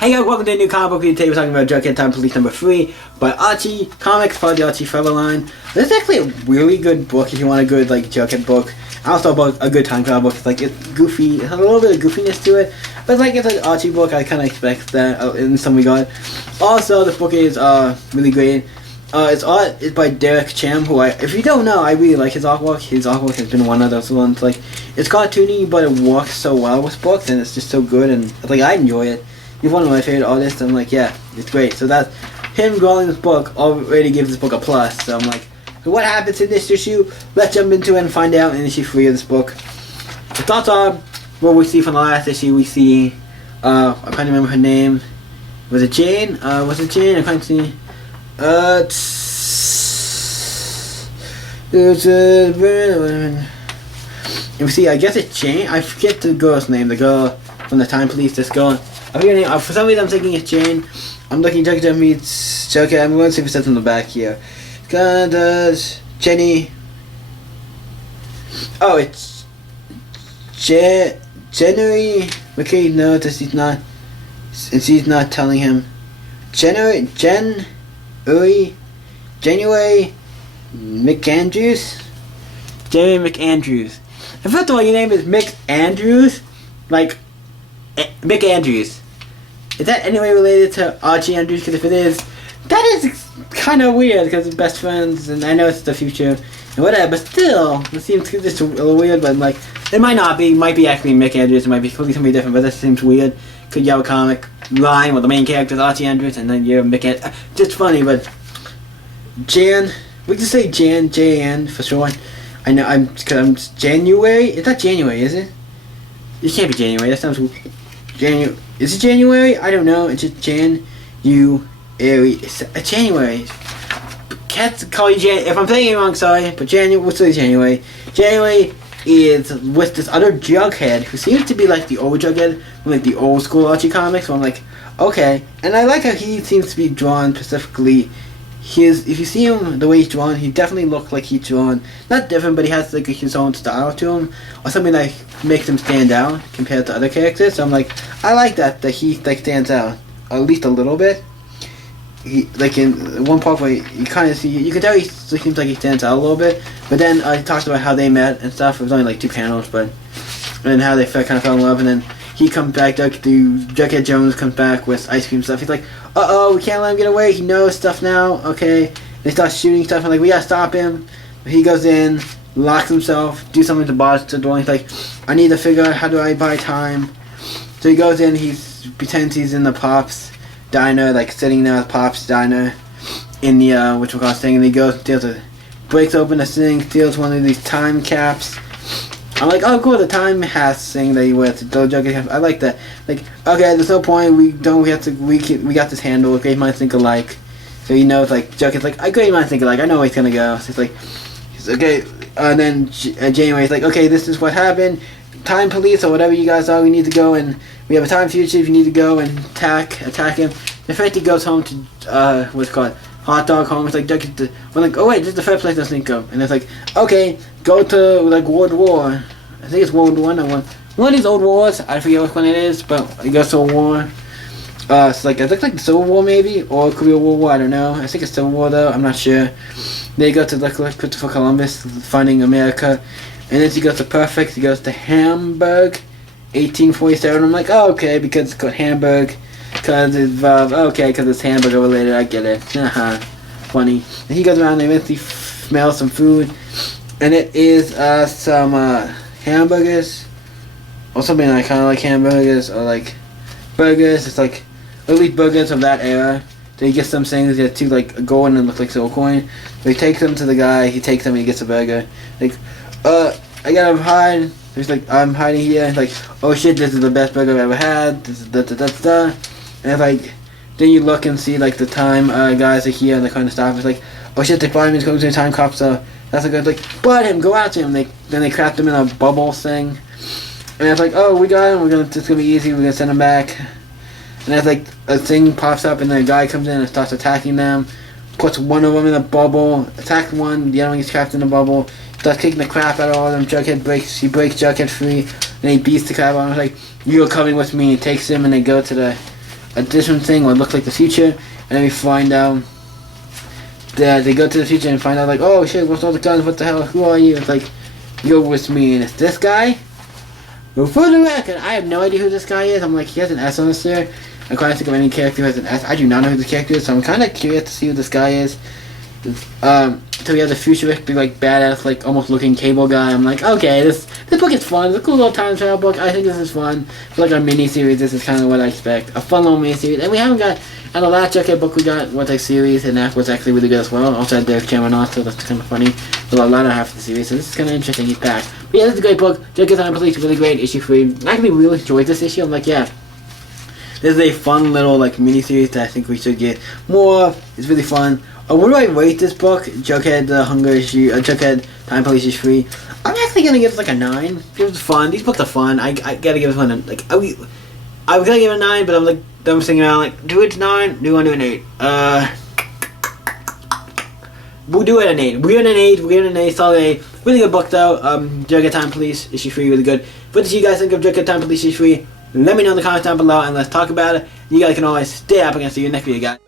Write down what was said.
Hey guys, welcome to a new comic book review. Today we're talking about Jughead Time Police number 3 by Archie Comics, part of the Archie Forever line. This is actually a really good book if you want a good like Jughead book. I also about a good time travel book. It's like it's goofy, it has a little bit of goofiness to it, but like it's an Archie book. I kind of expect that in some regard. Also, this book is really great. Its art is by Derek Cham, who if you don't know, I really like his artwork. His artwork has been one of those ones like it's cartoony, but it works so well with books, and it's just so good, and like I enjoy it. He's one of my favorite artists. I'm like, yeah, it's great. So that's him drawing this book already gives this book a plus. So I'm like, so what happens in this issue? Let's jump into it and find out in issue 3 of this book. The thoughts are what we see from the last issue. We see, I can't remember her name. Was it Jane? Was it Jane? I can't see. You see, I guess it's Jane. I forget the girl's name. The girl from the Time Police. This girl. I forget her name. For some reason, I'm thinking it's Jane. I'm looking at Jughead meets Jughead. I'm going to see if it says on the back here. Does Jenny? Oh, it's January. McKay knows that she's not, and she's not telling him. January McAndrews. January McAndrews. And first of all, your name is Mick Andrews, like Mick Andrews. Is that anyway related to Archie Andrews? Because if it is, that is kind of weird because they're best friends, and I know it's the future and whatever, but still, it seems just a little weird. But like, it might not be. It might be actually Mick Andrews. It might be completely somebody different, but that seems weird. Could you have a comic line where the main character is Archie Andrews, and then you're Mick Andrews? Just funny, but Jan. We can say Jan, J-N for short. I know because I'm January. It's not January, is it? It can't be January. That sounds January. Is it January? I don't know. It's just January. It's January. Cats call you Jan. If I'm saying it wrong, sorry. But January. What's the January? January is with this other Jughead who seems to be like the old Jughead from like the old school Archie comics. So I'm like, okay. And I like how he seems to be drawn specifically. If you see him the way he's drawn, he definitely looks like he's drawn not different, but he has like his own style to him, or something that makes him stand out compared to other characters. So I'm like, I like that he like stands out at least a little bit. He like in one part where you kind of see, you can tell he seems like he stands out a little bit. But then he talks about how they met and stuff. It was only like 2 panels, but and how they kind of fell in love, and then he comes back. Jughead Jones comes back with ice cream stuff. He's like, uh-oh, we can't let him get away. He knows stuff now. Okay. They start shooting stuff. I'm like, we gotta stop him. He goes in, locks himself, do something to botch the door. He's like, I need to figure out how do I buy time. So he goes in. He pretends he's in the Pops diner, like sitting there at Pops diner in the thing. And he goes, breaks open the thing, steals one of these time caps. I'm like, oh cool, the time hat thing that he wears. I like that. Like, okay, there's no point. We got this handled. Great minds think alike. So he knows, like, Jughead's like, great minds think alike. I know where he's gonna go. So he's okay. And then January's like, okay, this is what happened. Time police or whatever you guys are. We need to go, and we have a time fugitive. You need to go and attack him. In fact, he goes home to what's it called, hot dog home. It's like Jughead. We're like, oh wait, this is the first place I think of. And it's like, okay, go to like World War. I think it's World War. One of these old wars. I forget which one it is, but he goes to a war. It's like it looks like the Civil War maybe, or it could be a World War. I don't know. I think it's Civil War though. I'm not sure. They go to like Christopher Columbus finding America, and then he goes to Perfect. He goes to Hamburg, 1847. I'm like, oh okay, because it's called Hamburg. Because it's hamburger related, I get it. Funny. And he goes around and eventually smells some food. And it is some hamburgers. Or something like kind of like hamburgers or like burgers. It's like early burgers of that era. So he gets some things that to like go in and look like silver coin. So he takes them to the guy, he takes them and he gets a burger. Like, I gotta hide. He's like, I'm hiding here. He's like, oh shit, this is the best burger I've ever had. This is da. And it's like, then you look and see like the time guys are here and they kind of stop. It's like, oh shit, they find him. He's going to the time cop. So that's a good like, but him, go after him. Then they trapped him in a bubble thing. And it's like, oh, we got him. It's gonna be easy. We're gonna send him back. And it's like a thing pops up and then a guy comes in and starts attacking them. Puts one of them in a bubble. Attacks one. The other one gets trapped in the bubble. Starts kicking the crap out of all of them. Jughead breaks Jughead free. And he beats the crap out of him. Like, you're coming with me. He takes him and they go to the a different thing, what looks like the future, and then we find out that they go to the future and find out like, oh shit, what's all the guns? What the hell? Who are you? It's like, you're with me, and it's this guy. But for the record, I have no idea who this guy is. I'm like, he has an S on his there. I can't think of any character who has an S. I do not know who the character is, so I'm kind of curious to see who this guy is. So we have the futuristic, like, badass, like, almost looking cable guy. I'm like, okay, this book is fun. It's a cool little time travel book. I think this is fun. For, like, a mini-series, this is kind of what I expect. A fun little mini-series. And we haven't got, and the last Jughead book we got was a series, and that was actually really good as well. Also had Derek Cameron on, so that's kind of funny. But a lot of half of the series, so this is kind of interesting. He's back. But yeah, this is a great book. Jughead Time Police, really great. Issue 3. I actually really enjoyed this issue. I'm like, yeah. This is a fun little, like, mini-series that I think we should get more of. It's really fun. What do I rate this book? Jughead Hunger issue, Jughead Time Police issue 3. I'm actually gonna give it like a 9. It's fun. These books are fun. I gotta give this one a, like, I was gonna give it a 9, but I'm like, I'm thinking around like, do it 9? Do you want to do an 8? We'll do it an 8. We're at an 8. Solid 8. Really good book though. Jughead Time Police issue 3, really good. What did you guys think of Jughead Time Police issue 3? Let me know in the comments down below and let's talk about it. You guys can always stay up and I'll see you in the next video, guys.